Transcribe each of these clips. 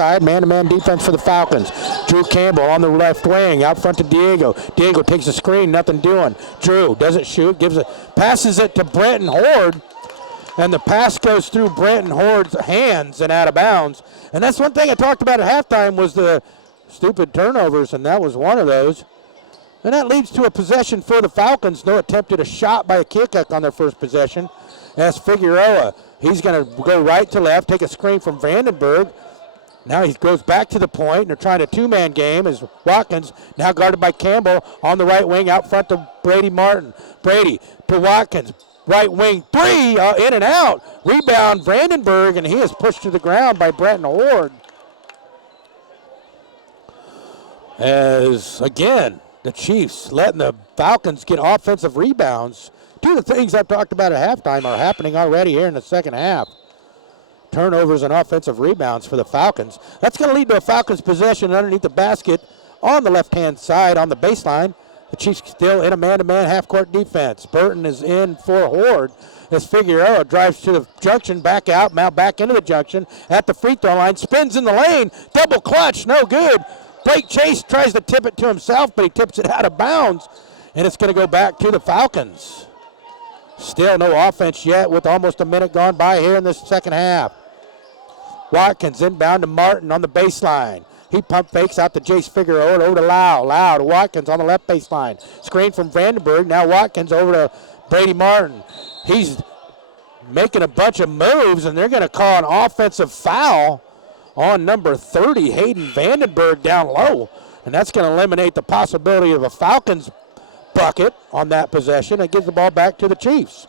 side, man-to-man defense for the Falcons. Drew Campbell on the left wing, out front to Diego. Diego takes a screen, nothing doing. Drew doesn't shoot, passes it to Brenton Horde, and the pass goes through Brenton Horde's hands and out of bounds. And that's one thing I talked about at halftime was the stupid turnovers, and that was one of those. And that leads to a possession for the Falcons. No attempt at a shot by a Keokuk on their first possession. That's Figueroa. He's going to go right to left, take a screen from Vandenberg. Now he goes back to the point. They're trying a two-man game as Watkins, now guarded by Campbell, on the right wing, out front to Brady Martin. Brady to Watkins, right wing three, in and out. Rebound, Vandenberg, and he is pushed to the ground by Brenton Horde. As, again, the Chiefs letting the Falcons get offensive rebounds. Two of the things I've talked about at halftime are happening already here in the second half. Turnovers and offensive rebounds for the Falcons. That's going to lead to a Falcons possession underneath the basket on the left-hand side on the baseline. The Chiefs still in a man-to-man half-court defense. Burton is in for Horde as Figueroa drives to the junction, back out, now back into the junction at the free throw line, spins in the lane, double clutch, no good. Blake Chase tries to tip it to himself, but he tips it out of bounds, and it's going to go back to the Falcons. Still no offense yet with almost a minute gone by here in this second half. Watkins inbound to Martin on the baseline. He pump fakes out to Jace Figueroa, over to Lau. Lau to Watkins on the left baseline. Screen from Vandenberg. Now Watkins over to Brady Martin. He's making a bunch of moves, and they're going to call an offensive foul on number 30, Hayden Vandenberg, down low. And that's going to eliminate the possibility of a Falcons bucket on that possession. It gives the ball back to the Chiefs.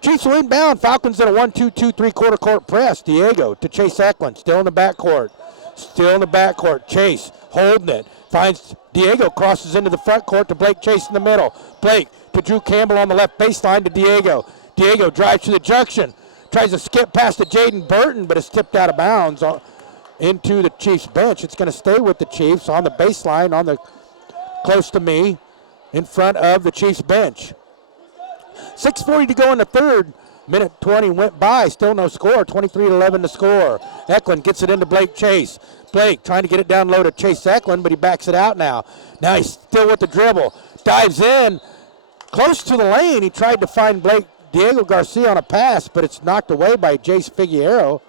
Chiefs will inbound. Falcons in a 1-2-2 3-quarter court press. Diego to Chase Eklund, still in the backcourt. Still in the backcourt. Chase holding it. Finds Diego, crosses into the front court to Blake Chase in the middle. Blake to Drew Campbell on the left baseline to Diego. Diego drives to the junction. Tries to skip past to Jaden Burton, but it's tipped out of bounds into the Chiefs bench. It's going to stay with the Chiefs on the baseline, on the close to me, in front of the Chiefs bench. 6:40 to go in the third. Minute 20 went by, still no score. 23-11 to score. Eklund gets it into Blake Chase. Blake trying to get it down low to Chase Eklund, but he backs it out now. Now he's still with the dribble. Dives in, close to the lane. He tried to find Diego Garcia on a pass, but it's knocked away by Jace Figueroa.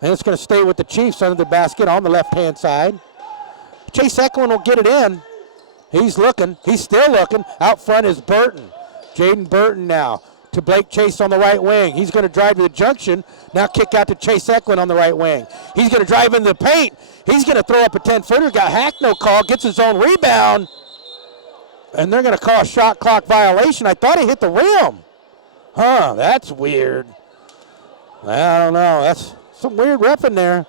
And it's going to stay with the Chiefs under the basket on the left-hand side. Chase Eklund will get it in. He's looking. He's still looking. Out front is Burton. Jaden Burton now to Blake Chase on the right wing. He's going to drive to the junction. Now kick out to Chase Eklund on the right wing. He's going to drive into the paint. He's going to throw up a 10-footer. Got hacked, no call. Gets his own rebound. And they're going to call a shot clock violation. I thought he hit the rim. That's weird. I don't know. That's some weird ref in there.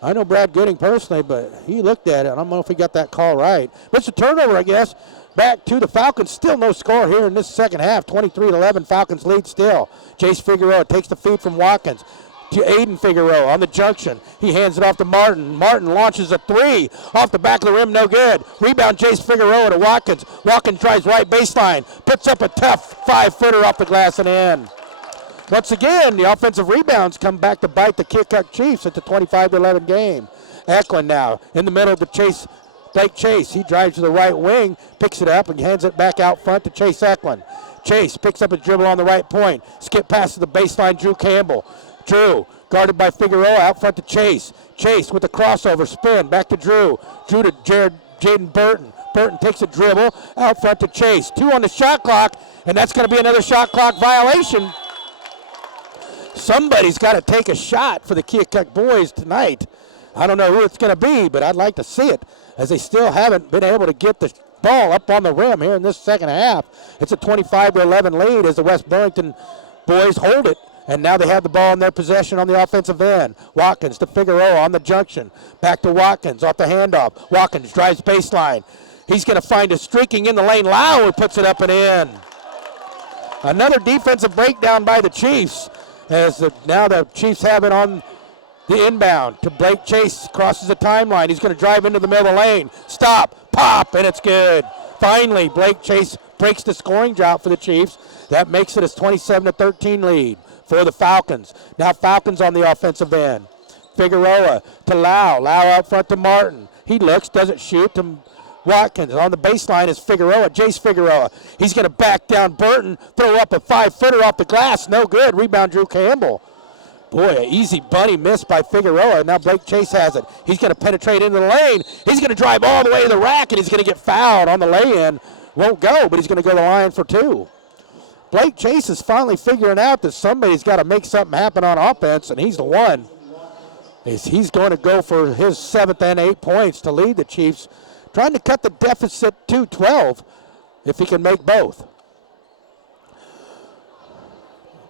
I know Brad Gooding personally, but he looked at it. I don't know if he got that call right. But it's a turnover, I guess. Back to the Falcons. Still no score here in this second half. 23-11. Falcons lead still. Jace Figueroa takes the feed from Watkins to Aiden Figueroa on the junction. He hands it off to Martin. Martin launches a three off the back of the rim. No good. Rebound Jace Figueroa to Watkins. Watkins drives right baseline. Puts up a tough 5-footer off the glass and in. Once again, the offensive rebounds come back to bite the Keokuk Chiefs at the 25-11 game. Eklund now in the middle to Blake Chase. He drives to the right wing, picks it up, and hands it back out front to Chase Eklund. Chase picks up a dribble on the right point. Skip pass to the baseline, Drew Campbell. Drew, guarded by Figueroa, out front to Chase. Chase with the crossover, spin, back to Drew. Drew to Jaden Burton. Burton takes a dribble, out front to Chase. 2 on the shot clock, and that's going to be another shot clock violation. Somebody's got to take a shot for the Keokuk boys tonight. I don't know who it's going to be, but I'd like to see it, as they still haven't been able to get the ball up on the rim here in this second half. It's a 25-11 lead as the West Burlington boys hold it, and now they have the ball in their possession on the offensive end. Watkins to Figueroa on the junction. Back to Watkins off the handoff. Watkins drives baseline. He's going to find a streaking in the lane. Lau, who puts it up and in. Another defensive breakdown by the Chiefs, as now the Chiefs have it on the inbound to Blake Chase. Crosses the timeline. He's going to drive into the middle of the lane. Stop, pop, and it's good. Finally, Blake Chase breaks the scoring drought for the Chiefs. That makes it a 27-13 lead for the Falcons. Now Falcons on the offensive end. Figueroa to Lau. Lau out front to Martin. He looks, doesn't shoot to Watkins. On the baseline is Figueroa, Jace Figueroa. He's going to back down Burton, throw up a 5-footer off the glass. No good. Rebound, Drew Campbell. Boy, an easy bunny miss by Figueroa. Now Blake Chase has it. He's going to penetrate into the lane. He's going to drive all the way to the rack, and he's going to get fouled on the lay-in. Won't go, but he's going to go to the line for 2. Blake Chase is finally figuring out that somebody's got to make something happen on offense, and he's the one. He's going to go for his 7th and 8 points to lead the Chiefs, trying to cut the deficit to 12 if he can make both.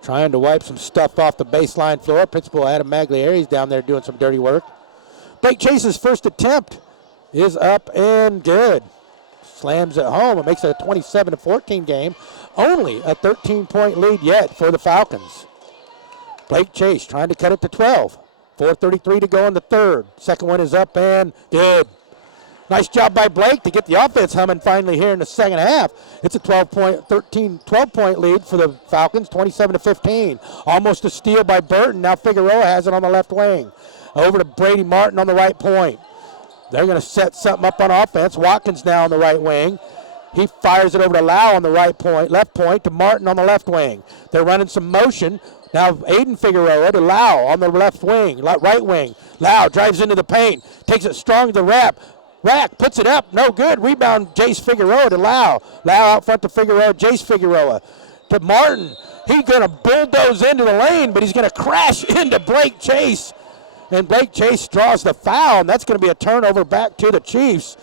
Trying to wipe some stuff off the baseline floor. Principal Adam Magliari's down there doing some dirty work. Blake Chase's first attempt is up and good. Slams it home. It makes it a 27-14 game. Only a 13-point lead yet for the Falcons. Blake Chase trying to cut it to 12. 4:33 to go in the third. Second one is up and good. Nice job by Blake to get the offense humming finally here in the second half. It's a 12-point lead for the Falcons, 27-15. Almost a steal by Burton. Now Figueroa has it on the left wing. Over to Brady Martin on the right point. They're going to set something up on offense. Watkins now on the right wing. He fires it over to Lau on the left point to Martin on the left wing. They're running some motion. Now Aiden Figueroa to Lau on the left wing, right wing. Lau drives into the paint, takes it strong to the rack, puts it up, no good. Rebound, Jace Figueroa to Lau. Lau out front to Figueroa, Jace Figueroa to Martin. He's going to bulldoze into the lane, but he's going to crash into Blake Chase. And Blake Chase draws the foul, and that's going to be a turnover back to the Chiefs.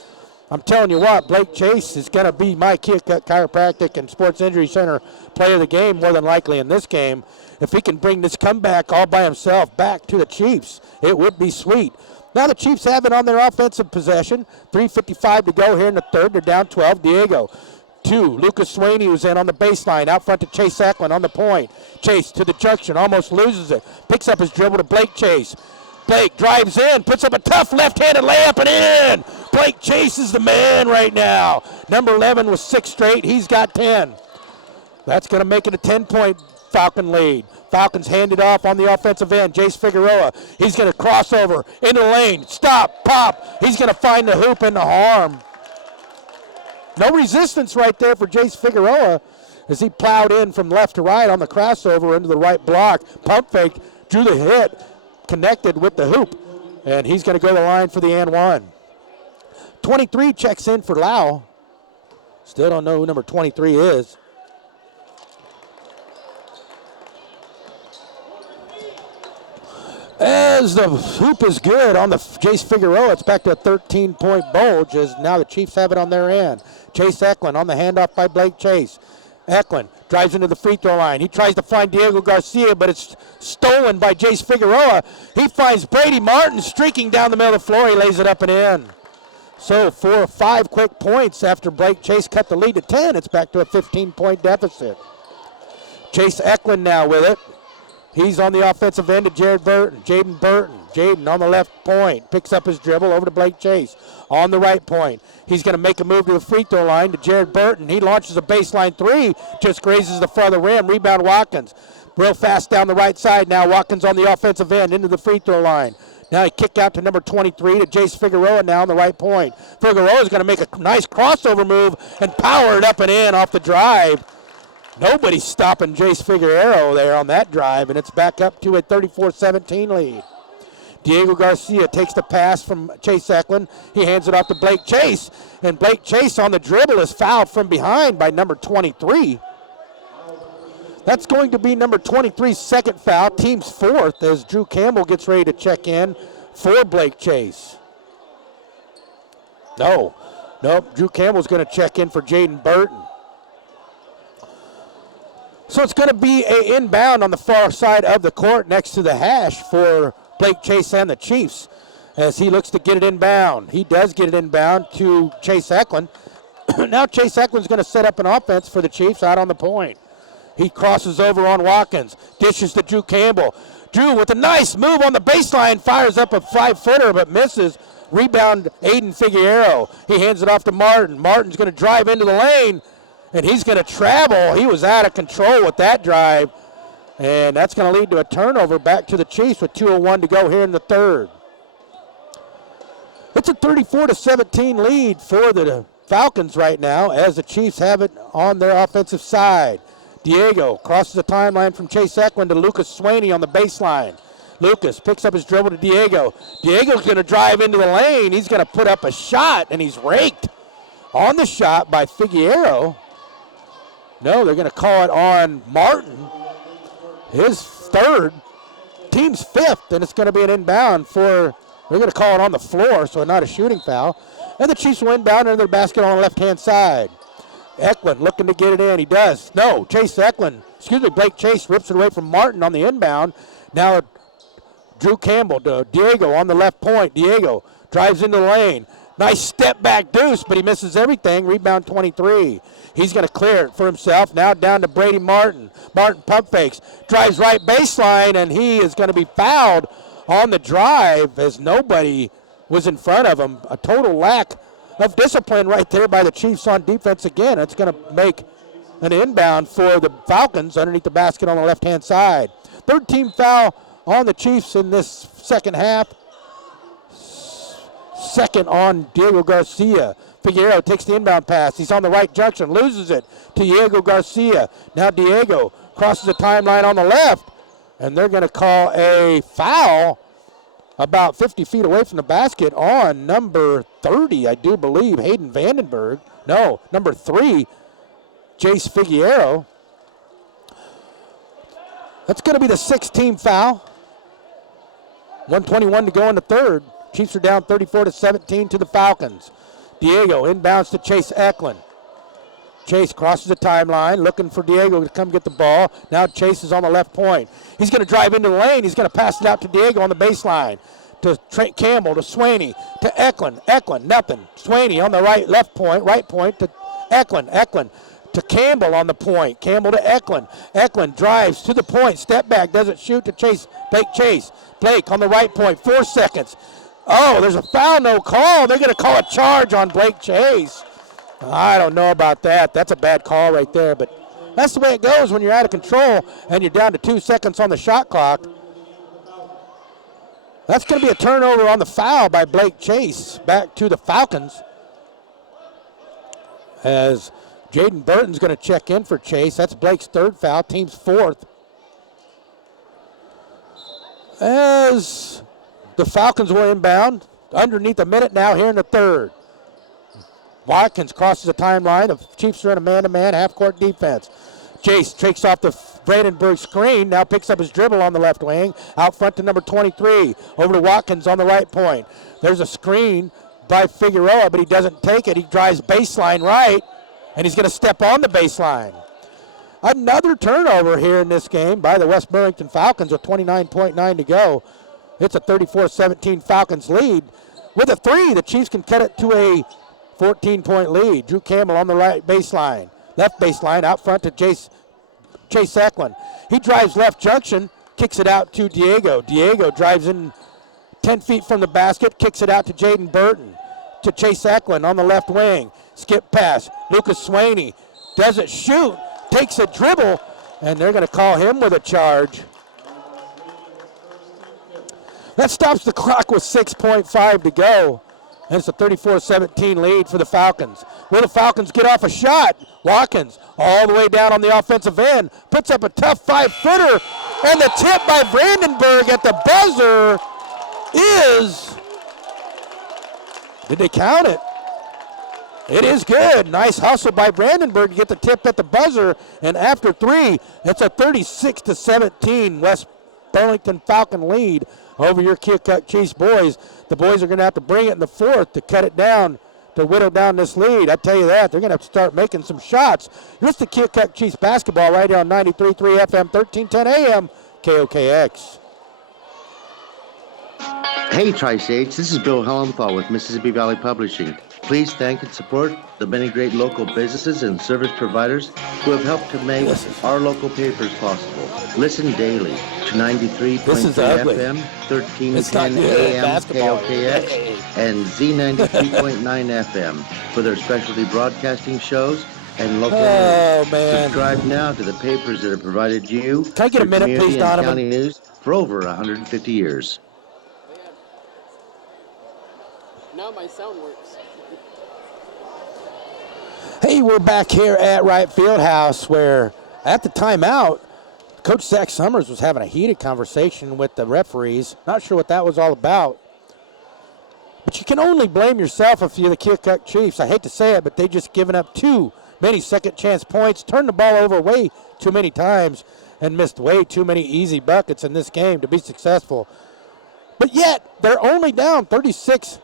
I'm telling you what, Blake Chase is going to be my Keokuk Chiropractic and Sports Injury Center player of the game more than likely in this game. If he can bring this comeback all by himself back to the Chiefs, it would be sweet. Now the Chiefs have it on their offensive possession. 3:55 to go here in the third. They're down 12. Diego to Lucas Swaney, who's in on the baseline. Out front to Chase Eklund on the point. Chase to the junction, almost loses it. Picks up his dribble to Blake Chase. Blake drives in, puts up a tough left-handed layup and in. Blake Chase is the man right now. Number 11 with 6 straight. He's got 10. That's going to make it a 10-point Falcon lead. Falcons hand it off on the offensive end. Jace Figueroa, he's going to cross over into the lane. Stop, pop. He's going to find the hoop and the harm. No resistance right there for Jace Figueroa as he plowed in from left to right on the crossover into the right block. Pump fake, drew the hit, connected with the hoop, and he's going to go to the line for the and one. 23 checks in for Lau. Still don't know who number 23 is. As the hoop is good on the Jace Figueroa, it's back to a 13-point bulge as now the Chiefs have it on their end. Chase Eklund on the handoff by Blake Chase. Eklund drives into the free throw line. He tries to find Diego Garcia, but it's stolen by Jace Figueroa. He finds Brady Martin streaking down the middle of the floor. He lays it up and in. So 4 or 5 quick points after Blake Chase cut the lead to 10. It's back to a 15-point deficit. Chase Eklund now with it. He's on the offensive end to Jaden Burton. Jaden on the left point. Picks up his dribble over to Blake Chase. On the right point. He's going to make a move to the free throw line to Jared Burton. He launches a baseline 3. Just grazes the front of the rim. Rebound Watkins. Real fast down the right side now. Watkins on the offensive end into the free throw line. Now he kick out to number 23 to Jace Figueroa now on the right point. Figueroa is going to make a nice crossover move and power it up and in off the drive. Nobody's stopping Jace Figueroa there on that drive, and it's back up to a 34-17 lead. Diego Garcia takes the pass from Chase Eklund. He hands it off to Blake Chase, and Blake Chase on the dribble is fouled from behind by number 23. That's going to be number 23's second foul, team's fourth, as Drew Campbell gets ready to check in for Blake Chase. Nope, Drew Campbell's going to check in for Jaden Burton. So it's going to be an inbound on the far side of the court next to the hash for Blake Chase and the Chiefs as he looks to get it inbound. He does get it inbound to Chase Eklund. Now Chase Eklund's going to set up an offense for the Chiefs out on the point. He crosses over on Watkins, dishes to Drew Campbell. Drew with a nice move on the baseline, fires up a 5-footer but misses. Rebound Aiden Figueroa. He hands it off to Martin. Martin's going to drive into the lane. And he's going to travel. He was out of control with that drive. And that's going to lead to a turnover back to the Chiefs with 2:01 to go here in the third. It's a 34-17 lead for the Falcons right now as the Chiefs have it on their offensive side. Diego crosses the timeline from Chase Eklund to Lucas Swaney on the baseline. Lucas picks up his dribble to Diego. Diego's going to drive into the lane. He's going to put up a shot, and he's raked on the shot by Figueroa. No, they're going to call it on Martin. His third, team's fifth, and it's going to be an inbound they're going to call it on the floor, so not a shooting foul. And the Chiefs will inbound into the basket on the left-hand side. Eklund looking to get it in. He does. No, Blake Chase rips it away from Martin on the inbound. Now Drew Campbell to Diego on the left point. Diego drives into the lane. Nice step back deuce, but he misses everything. Rebound 23. He's going to clear it for himself. Now down to Brady Martin. Martin pump fakes. Drives right baseline, and he is going to be fouled on the drive as nobody was in front of him. A total lack of discipline right there by the Chiefs on defense again. It's going to make an inbound for the Falcons underneath the basket on the left-hand side. Third team foul on the Chiefs in this second half. Second on Diego Garcia. Figueroa takes the inbound pass. He's on the right junction, loses it to Diego Garcia. Now Diego crosses the timeline on the left, and they're going to call a foul about 50 feet away from the basket on number 30, I do believe, Hayden Vandenberg. No, number 3, Jace Figueroa. That's going to be the 6th team foul. 1:21 to go in the third. Chiefs are down 34-17 to the Falcons. Diego inbounds to Chase Eklund. Chase crosses the timeline, looking for Diego to come get the ball. Now Chase is on the left point. He's going to drive into the lane. He's going to pass it out to Diego on the baseline. To Trent Campbell, to Swaney, to Eklund. Eklund, nothing. Swaney on the right point to Eklund. Eklund to Campbell on the point. Campbell to Eklund. Eklund drives to the point. Step back, doesn't shoot to Chase. Blake Chase. Blake on the right point, 4 seconds. Oh, there's a foul, no call. They're going to call a charge on Blake Chase. I don't know about that. That's a bad call right there, but that's the way it goes when you're out of control and you're down to 2 seconds on the shot clock. That's going to be a turnover on the foul by Blake Chase back to the Falcons. As Jaden Burton's going to check in for Chase. That's Blake's 3rd foul, team's 4th. As the Falcons will inbound underneath a minute now here in the third. Watkins crosses the timeline. The Chiefs are in a man-to-man half-court defense. Chase takes off the Brandenburg screen, now picks up his dribble on the left wing, out front to number 23, over to Watkins on the right point. There's a screen by Figueroa, but he doesn't take it. He drives baseline right, and he's going to step on the baseline. Another turnover here in this game by the West Burlington Falcons with 29.9 to go. It's a 34-17 Falcons lead. With a 3, the Chiefs can cut it to a 14-point lead. Drew Campbell on the right baseline. Left baseline out front to Chase Eklund. He drives left junction, kicks it out to Diego. Diego drives in 10 feet from the basket, kicks it out to Jaden Burton. To Chase Eklund on the left wing. Skip pass. Lucas Swaney doesn't shoot, takes a dribble, and they're going to call him with a charge. That stops the clock with 6.5 to go. And it's a 34-17 lead for the Falcons. Will the Falcons get off a shot? Watkins all the way down on the offensive end. Puts up a tough 5-footer. And the tip by Brandenburg at the buzzer is... Did they count it? It is good. Nice hustle by Brandenburg to get the tip at the buzzer. And after 3, it's a 36-17 West Burlington Falcon lead over your Keokuk Chiefs boys. The boys are going to have to bring it in the 4th to cut it down, to whittle down this lead. I tell you that, they're going to have to start making some shots. Here's the Keokuk Chiefs basketball right here on 93.3 FM, 1310 AM, KOKX. Hey Tri-States, this is Bill Hellenthal with Mississippi Valley Publishing. Please thank and support the many great local businesses and service providers who have helped to make our local papers possible. Listen daily to 93.3 FM, 1310 AM, KOKX, and Z93.9 FM for their specialty broadcasting shows and local Oh, news. man. Subscribe now to the papers that have provided you Can I get a your minute, community please, and Donovan? county news for over 150 years. Now my sound works. Hey, we're back here at Wright Fieldhouse where at the timeout, Coach Zach Summers was having a heated conversation with the referees. Not sure what that was all about. But you can only blame yourself if you're the Keokuk Chiefs. I hate to say it, but they just given up too many second chance points, turned the ball over way too many times, and missed way too many easy buckets in this game to be successful. But yet, they're only down 36-19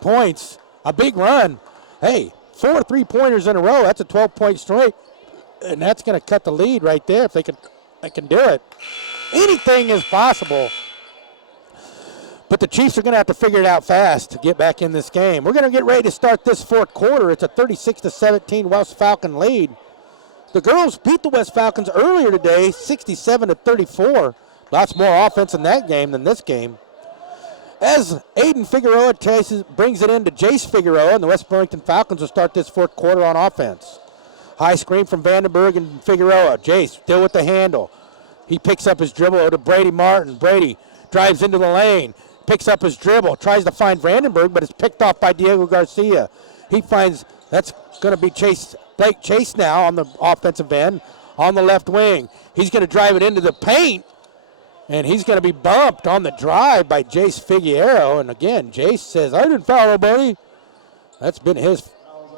points. A big run. Hey, 4 3-pointers in a row. That's a 12-point straight. And that's going to cut the lead right there if they can do it. Anything is possible. But the Chiefs are going to have to figure it out fast to get back in this game. We're going to get ready to start this fourth quarter. It's a 36-17 West Falcon lead. The girls beat the West Falcons earlier today, 67-34. Lots more offense in that game than this game. As Aiden Figueroa brings it into Jace Figueroa, and the West Burlington Falcons will start this fourth quarter on offense. High screen from Vandenberg and Figueroa. Jace still with the handle. He picks up his dribble to Brady Martin. Brady drives into the lane, picks up his dribble, tries to find Vandenberg, but it's picked off by Diego Garcia. He finds that's going to be Blake Chase now on the offensive end on the left wing. He's going to drive it into the paint, and he's going to be bumped on the drive by Jace Figueroa. And again, Jace says, I didn't foul nobody. That's been his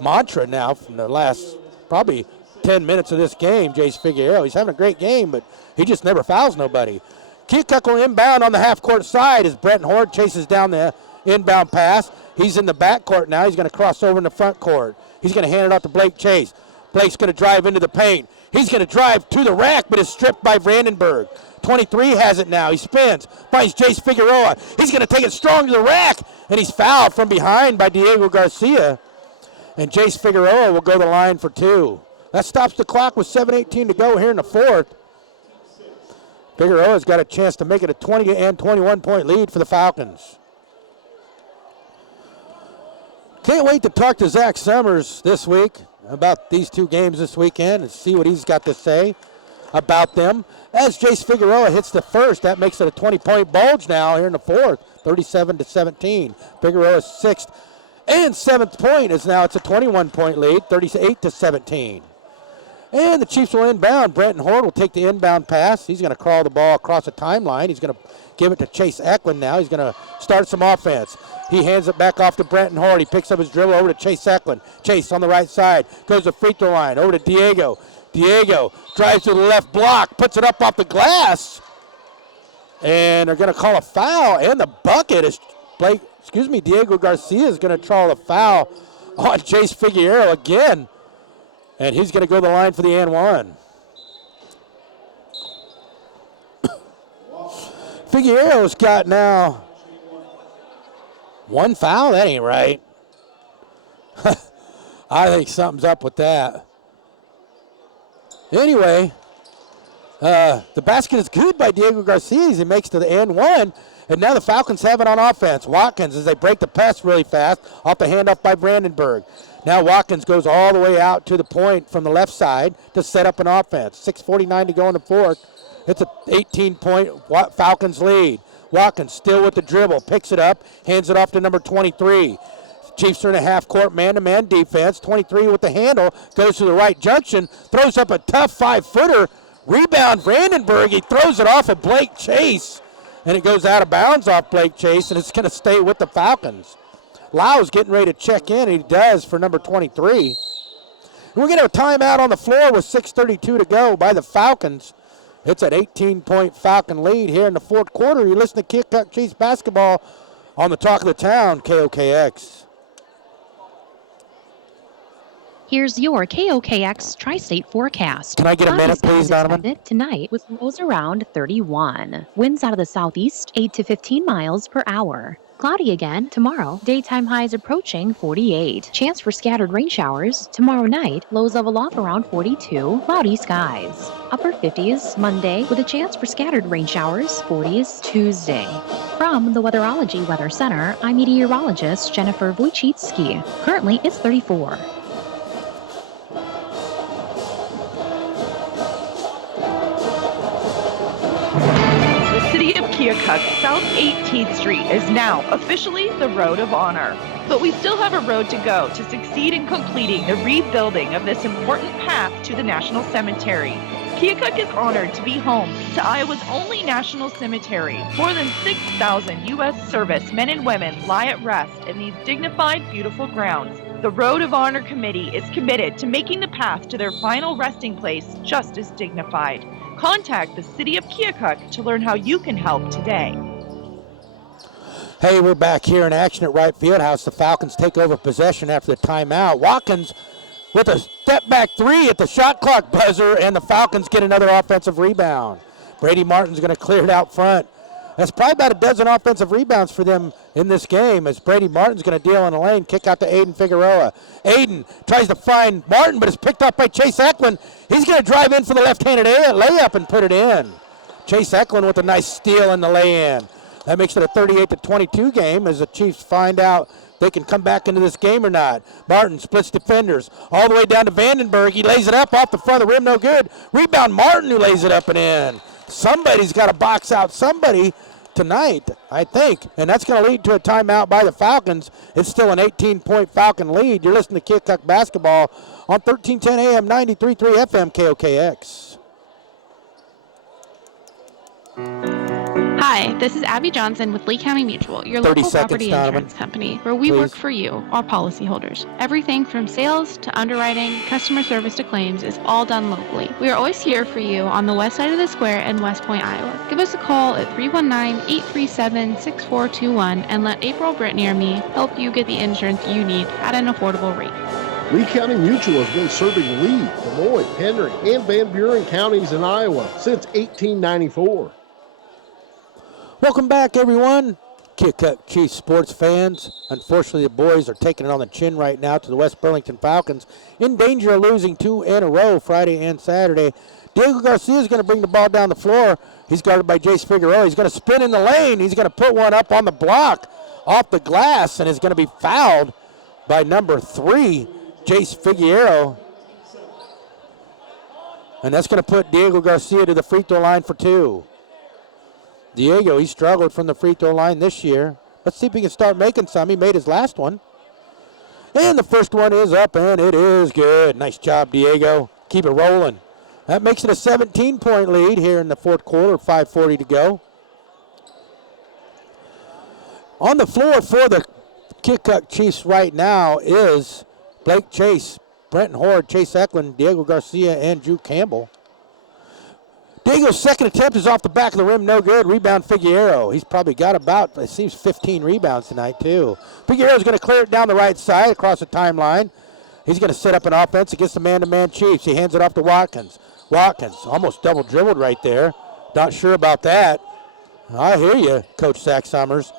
mantra now from the last probably 10 minutes of this game, Jace Figueroa. He's having a great game, but he just never fouls nobody. Keokuk will inbound on the half-court side as Brent Horde chases down the inbound pass. He's in the backcourt now. He's going to cross over in the front court. He's going to hand it off to Blake Chase. Blake's going to drive into the paint. He's going to drive to the rack, but is stripped by Vandenberg. 23 has it now. He spins, finds Jace Figueroa. He's going to take it strong to the rack, and he's fouled from behind by Diego Garcia. And Jace Figueroa will go to the line for two. That stops the clock with 7:18 to go here in the fourth. Figueroa's got a chance to make it a 20 and 21-point lead for the Falcons. Can't wait to talk to Zach Summers this week about these two games this weekend and see what he's got to say about them. As Jace Figueroa hits the first, that makes it a 20-point bulge now here in the fourth, 37-17. Figueroa's sixth and seventh point is now it's a 21-point lead, 38-17. And the Chiefs will inbound. Brenton Horde will take the inbound pass. He's going to crawl the ball across the timeline. He's going to give it to Chase Eklund now. He's going to start some offense. He hands it back off to Brenton Horde. He picks up his dribble over to Chase Eklund. Chase on the right side. Goes to free throw line. Over to Diego. Diego drives to the left block. Puts it up off the glass. And they're going to call a foul. And the bucket is Diego Garcia is going to call a foul on Jace Figueroa again. And he's going to go to the line for the and one. Figueroa's got now one foul. That ain't right. I think something's up with that. Anyway, the basket is good by Diego Garcia as he makes to the and one. And now the Falcons have it on offense. Watkins, as they break the pass really fast, off the handoff by Brandenburg. Now Watkins goes all the way out to the point from the left side to set up an offense. 6:49 to go in the fourth. It's an 18-point Falcons lead. Watkins still with the dribble, picks it up, hands it off to number 23. Chiefs are in a half-court man-to-man defense. 23 with the handle, goes to the right junction, throws up a tough 5-footer. Rebound, Brandenburg. He throws it off of Blake Chase, and it goes out of bounds off Blake Chase, and it's going to stay with the Falcons. Lau's getting ready to check in, and he does for number 23. We're going to have a timeout on the floor with 6:32 to go by the Falcons. It's an 18-point Falcon lead here in the fourth quarter. You listen to Keokuk Chiefs basketball on the Talk of the Town, KOKX. Here's your KOKX Tri-State forecast. Can I get a minute, please, Donovan? Tonight with lows around 31. Winds out of the southeast, 8 to 15 miles per hour. Cloudy again tomorrow. Daytime highs approaching 48. Chance for scattered rain showers. Tomorrow night, lows level off around 42. Cloudy skies. Upper 50s Monday with a chance for scattered rain showers. 40s Tuesday. From the Weatherology Weather Center, I'm meteorologist Jennifer Wojcicki. Currently, it's 34. Keokuk, South 18th Street is now officially the Road of Honor. But we still have a road to go to succeed in completing the rebuilding of this important path to the National Cemetery. Keokuk is honored to be home to Iowa's only national cemetery. More than 6,000 U.S. servicemen and women lie at rest in these dignified, beautiful grounds. The Road of Honor Committee is committed to making the path to their final resting place just as dignified. Contact the City of Keokuk to learn how you can help today. Hey, we're back here in action at right field house. The Falcons take over possession after the timeout. Watkins with a step back three at the shot clock buzzer, and the Falcons get another offensive rebound. Brady Martin's going to clear it out front. That's probably about a dozen offensive rebounds for them in this game, as Brady Martin's going to deal in the lane, kick out to Aiden Figueroa. Aiden tries to find Martin, but it's picked up by Chase Eklund. He's going to drive in for the left-handed layup and put it in. Chase Eklund with a nice steal in the lay-in. That makes it a 38-22 game as the Chiefs find out they can come back into this game or not. Martin splits defenders all the way down to Vandenberg. He lays it up off the front of the rim, no good. Rebound Martin, who lays it up and in. Somebody's got to box out somebody tonight, I think, and that's going to lead to a timeout by the Falcons. It's still an 18-point Falcon lead. You're listening to Keokuk basketball on 1310 AM, 93.3 FM, KOKX. Hi, this is Abby Johnson with Lee County Mutual, your local property insurance company, where we work for you, our policyholders. Everything from sales to underwriting, customer service to claims is all done locally. We are always here for you on the west side of the square in West Point, Iowa. Give us a call at 319-837-6421 and let April, Brittany, or me help you get the insurance you need at an affordable rate. Lee County Mutual has been serving Lee, Des Moines, Henry, and Van Buren counties in Iowa since 1894. Welcome back, everyone. Keokuk Chiefs sports fans. Unfortunately, the boys are taking it on the chin right now to the West Burlington Falcons, in danger of losing 2 in a row Friday and Saturday. Diego Garcia is going to bring the ball down the floor. He's guarded by Jace Figueroa. He's going to spin in the lane. He's going to put one up on the block off the glass, and is going to be fouled by number 3, Jace Figueroa. And that's going to put Diego Garcia to the free throw line for 2. Diego, he struggled from the free throw line this year. Let's see if he can start making some. He made his last one. And the first one is up, and it is good. Nice job, Diego. Keep it rolling. That makes it a 17-point lead here in the fourth quarter, 5:40 to go. On the floor for the Keokuk Chiefs right now is Blake Chase, Brenton Horde, Chase Eklund, Diego Garcia, and Drew Campbell. Diego's second attempt is off the back of the rim, no good. Rebound Figueroa. He's probably got about, it seems, 15 rebounds tonight, too. Figueroa's going to clear it down the right side across the timeline. He's going to set up an offense against the man-to-man Chiefs. He hands it off to Watkins. Watkins almost double dribbled right there. Not sure about that. I hear you, Coach Zach Summers.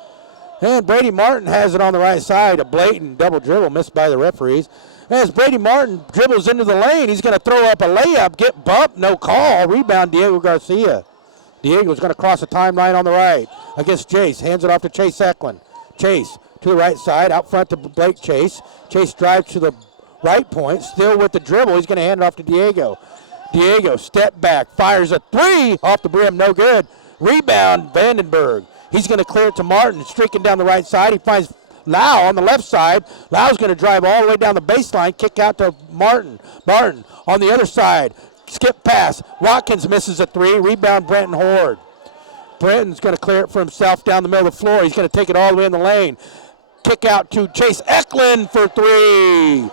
And Brady Martin has it on the right side. A blatant double dribble missed by the referees. As Brady Martin dribbles into the lane, he's going to throw up a layup, get bumped, no call. Rebound, Diego Garcia. Diego's going to cross the timeline on the right against Chase. Hands it off to Chase Eklund. Chase to the right side, out front to Blake Chase. Chase drives to the right point, still with the dribble. He's going to hand it off to Diego. Diego, step back, fires a 3 off the brim, no good. Rebound, Vandenberg. He's going to clear it to Martin, streaking down the right side. He finds Lau on the left side. Lau's going to drive all the way down the baseline, kick out to Martin. Martin on the other side, skip pass. Watkins misses a 3. Rebound, Brenton Horde. Brenton's going to clear it for himself down the middle of the floor. He's going to take it all the way in the lane. Kick out to Chase Eklund for 3.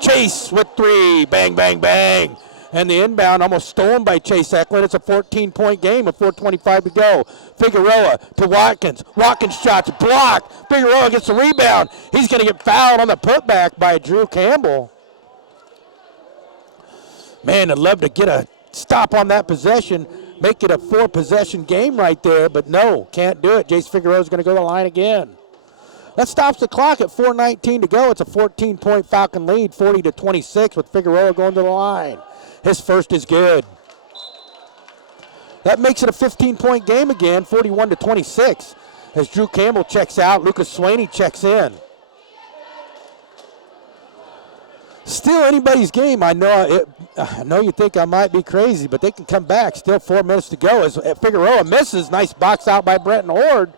Chase with 3. Bang, bang, bang. And the inbound almost stolen by Chase Eklund. It's a 14-point game with 4:25 to go. Figueroa to Watkins. Watkins shots blocked. Figueroa gets the rebound. He's going to get fouled on the putback by Drew Campbell. Man, I'd love to get a stop on that possession, make it a 4-possession game right there, but no, can't do it. Jace Figueroa's going to go to the line again. That stops the clock at 4:19 to go. It's a 14-point Falcon lead, 40-26, with Figueroa going to the line. His first is good. That makes it a 15-point game again, 41-26, as Drew Campbell checks out. Lucas Swaney checks in. Still anybody's game. I know you think I might be crazy, but they can come back. Still 4 minutes to go as Figueroa misses. Nice box out by Brenton Horde.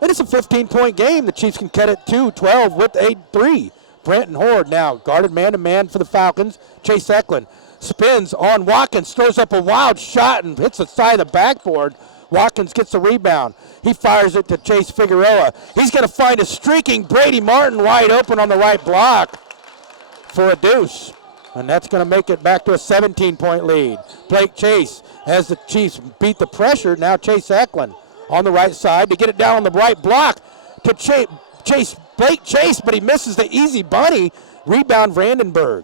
And it's a 15-point game. The Chiefs can cut it 2-12 with 8-3. Brenton Horde now guarded man-to-man for the Falcons. Chase Eklund spins on Watkins, throws up a wild shot and hits the side of the backboard. Watkins gets the rebound. He fires it to Chase Figueroa. He's going to find a streaking Brady Martin wide open on the right block for a deuce. And that's going to make it back to a 17-point lead. Blake Chase, as the Chiefs beat the pressure, now Chase Eklund on the right side to get it down on the right block to Blake Chase, but he misses the easy bunny. Rebound Vandenberg.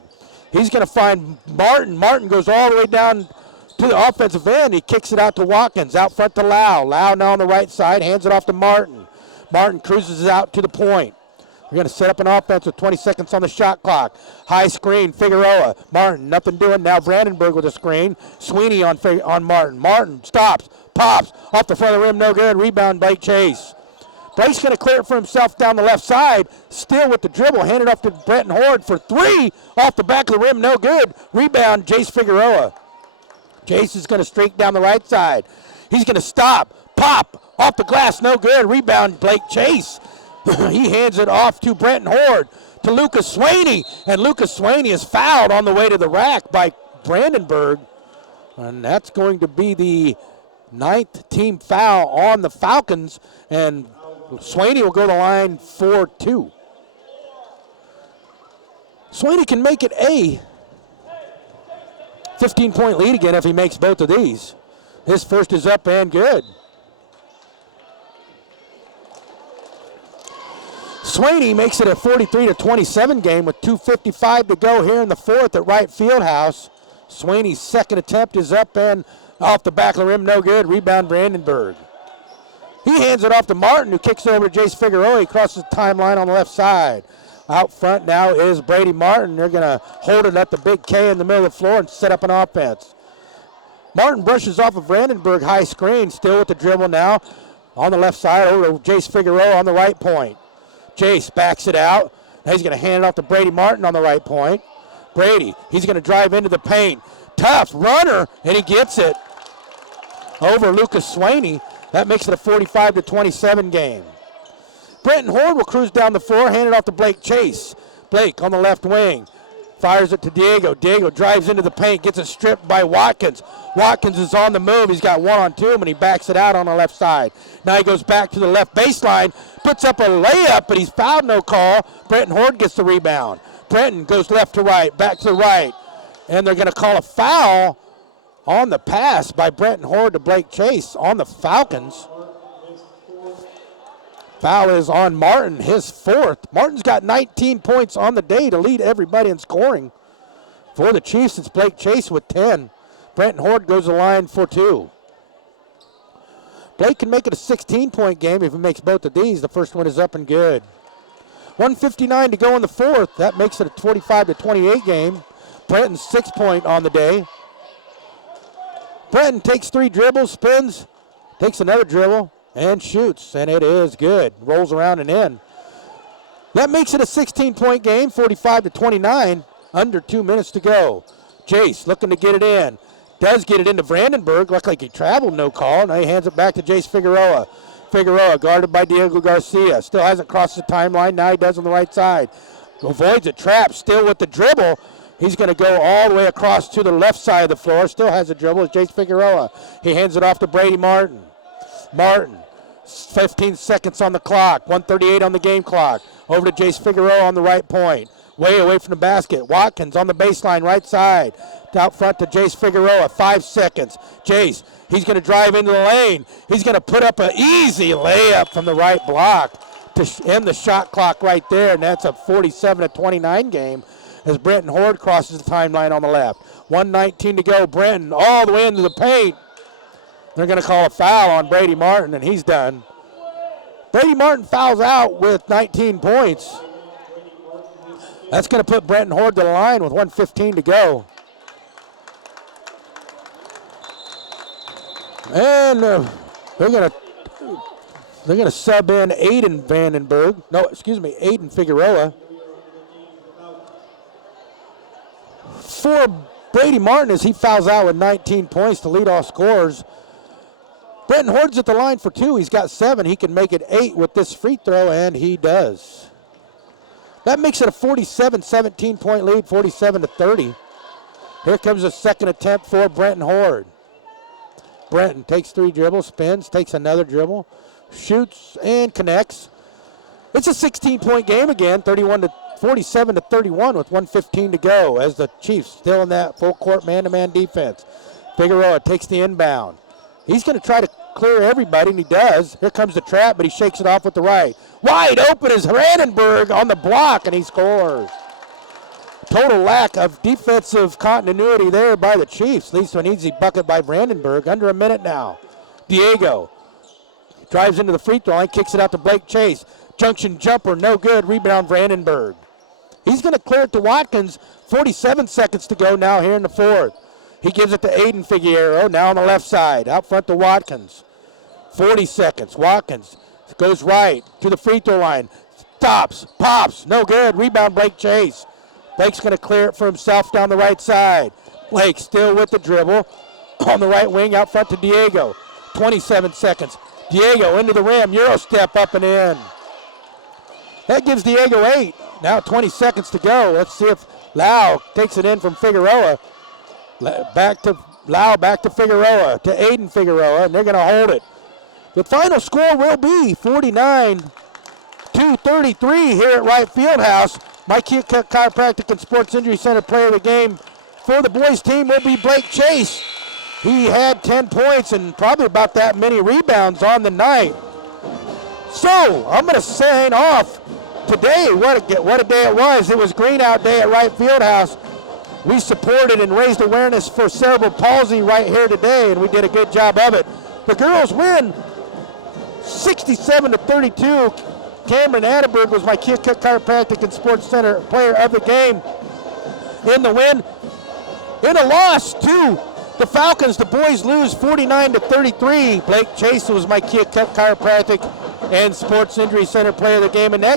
He's going to find Martin. Martin goes all the way down to the offensive end. He kicks it out to Watkins, out front to Lau. Lau now on the right side, hands it off to Martin. Martin cruises it out to the point. We're going to set up an offense with 20 seconds on the shot clock. High screen, Figueroa. Martin, nothing doing. Now Brandenburg with a screen. Sweeney on Martin. Martin stops, pops, off the front of the rim, no good. Rebound, Blake Chase. Blake's going to clear it for himself down the left side. Still with the dribble, handed off to Brenton Horde for three. Off the back of the rim, no good. Rebound, Jace Figueroa. Jace is going to streak down the right side. He's going to stop, pop, off the glass, no good. Rebound, Blake Chase. He hands it off to Brenton Horde, to Lucas Sweeney, and Lucas Sweeney is fouled on the way to the rack by Brandenburg, and that's going to be the 9th team foul on the Falcons, and Sweeney will go to the line for 2. Sweeney can make it a 15-point lead again if he makes both of these. His first is up and good. Sweeney makes it a 43-27 game with 2:55 to go here in the fourth at Wright Fieldhouse. Sweeney's second attempt is up and off the back of the rim, no good. Rebound Brandenburg. He hands it off to Martin, who kicks it over to Jace Figueroa. He crosses the timeline on the left side. Out front now is Brady Martin. They're going to hold it at the big K in the middle of the floor and set up an offense. Martin brushes off of Brandenburg, high screen, still with the dribble now. On the left side over to Jace Figueroa on the right point. Jace backs it out. Now he's going to hand it off to Brady Martin on the right point. Brady, he's going to drive into the paint. Tough runner, and he gets it over Lucas Sweeney. That makes it a 45-27 game. Brenton Horde will cruise down the floor, hand it off to Blake Chase. Blake on the left wing. Fires it to Diego. Diego drives into the paint, gets it stripped by Watkins. Watkins is on the move. He's got 1-on-2 him, and he backs it out on the left side. Now he goes back to the left baseline, puts up a layup, but he's fouled, no call. Brenton Horde gets the rebound. Brenton goes left to right, back to the right, and they're going to call a foul on the pass by Brenton Horde to Blake Chase on the Falcons. Foul is on Martin, his fourth. Martin's got 19 points on the day to lead everybody in scoring. For the Chiefs, it's Blake Chase with 10. Brenton Horde goes to the line for 2. Blake can make it a 16-point game if he makes both of these. The first one is up and good. 1:59 to go in the fourth. That makes it a 25-28 game. Brenton's 6-point on the day. Brenton takes 3 dribbles, spins, takes another dribble, and shoots, and it is good. Rolls around and in. That makes it a 16-point game, 45-29, under 2 minutes to go. Jace looking to get it in. Does get it into Brandenburg. Looked like he traveled, no call. Now he hands it back to Jace Figueroa. Figueroa guarded by Diego Garcia. Still hasn't crossed the timeline. Now he does on the right side. Avoids a trap, still with the dribble. He's going to go all the way across to the left side of the floor. Still has a dribble. It's Jace Figueroa. He hands it off to Brady Martin. Martin, 15 seconds on the clock. 1:38 on the game clock. Over to Jace Figueroa on the right point. Way away from the basket. Watkins on the baseline, right side. Out front to Jace Figueroa. 5 seconds. Jace, he's going to drive into the lane. He's going to put up an easy layup from the right block to end the shot clock right there, and that's a 47-29 game as Brenton Horde crosses the timeline on the left. 1:19 to go. Brenton all the way into the paint. They're going to call a foul on Brady Martin, and he's done. Brady Martin fouls out with 19 points. That's going to put Brenton Horde to the line with 1:15 to go. And they're going to sub in Aiden Figueroa. for Brady Martin as he fouls out with 19 points to lead all scorers. Brenton Horde's at the line for 2. He's got 7. He can make it 8 with this free throw, and he does. That makes it a 47-17 point lead, 47-30. Here comes a second attempt for Brenton Horde. Brenton takes 3 dribbles, spins, takes another dribble, shoots, and connects. It's a 16-point game again, 47-31 with 1:15 to go as the Chiefs still in that full court man-to-man defense. Figueroa takes the inbound. He's going to try to clear everybody, and he does. Here comes the trap, but he shakes it off with the right. Wide open is Brandenburg on the block, and he scores. Total lack of defensive continuity there by the Chiefs. Leads to an easy bucket by Brandenburg. Under a minute now. Diego drives into the free throw line, kicks it out to Blake Chase. Junction jumper, no good. Rebound Brandenburg. He's going to clear it to Watkins. 47 seconds to go now here in the fourth. He gives it to Aiden Figueroa, now on the left side. Out front to Watkins. 40 seconds. Watkins goes right to the free throw line. Stops, pops, no good. Rebound Blake Chase. Blake's going to clear it for himself down the right side. Blake still with the dribble. On the right wing, out front to Diego. 27 seconds. Diego into the rim. Euro step up and in. That gives Diego 8. Now 20 seconds to go. Let's see if Lau takes it in from Figueroa. Back to Lau, back to Figueroa, to Aiden Figueroa, and they're going to hold it. The final score will be 49-33 here at Wright Fieldhouse. My Keokuk Chiropractic and Sports Injury Center player of the game for the boys team will be Blake Chase. He had 10 points and probably about that many rebounds on the night. So I'm going to sign off today. What a day it was. It was Green Out Day at Wright Fieldhouse. We supported and raised awareness for cerebral palsy right here today, and we did a good job of it. The girls win 67-32. Cameron Atterberg was my Keokuk Chiropractic and Sports Center player of the game. In the win, in a loss to the Falcons, the boys lose 49-33. Blake Chase was my Keokuk Chiropractic and Sports Injury Center player of the game. And that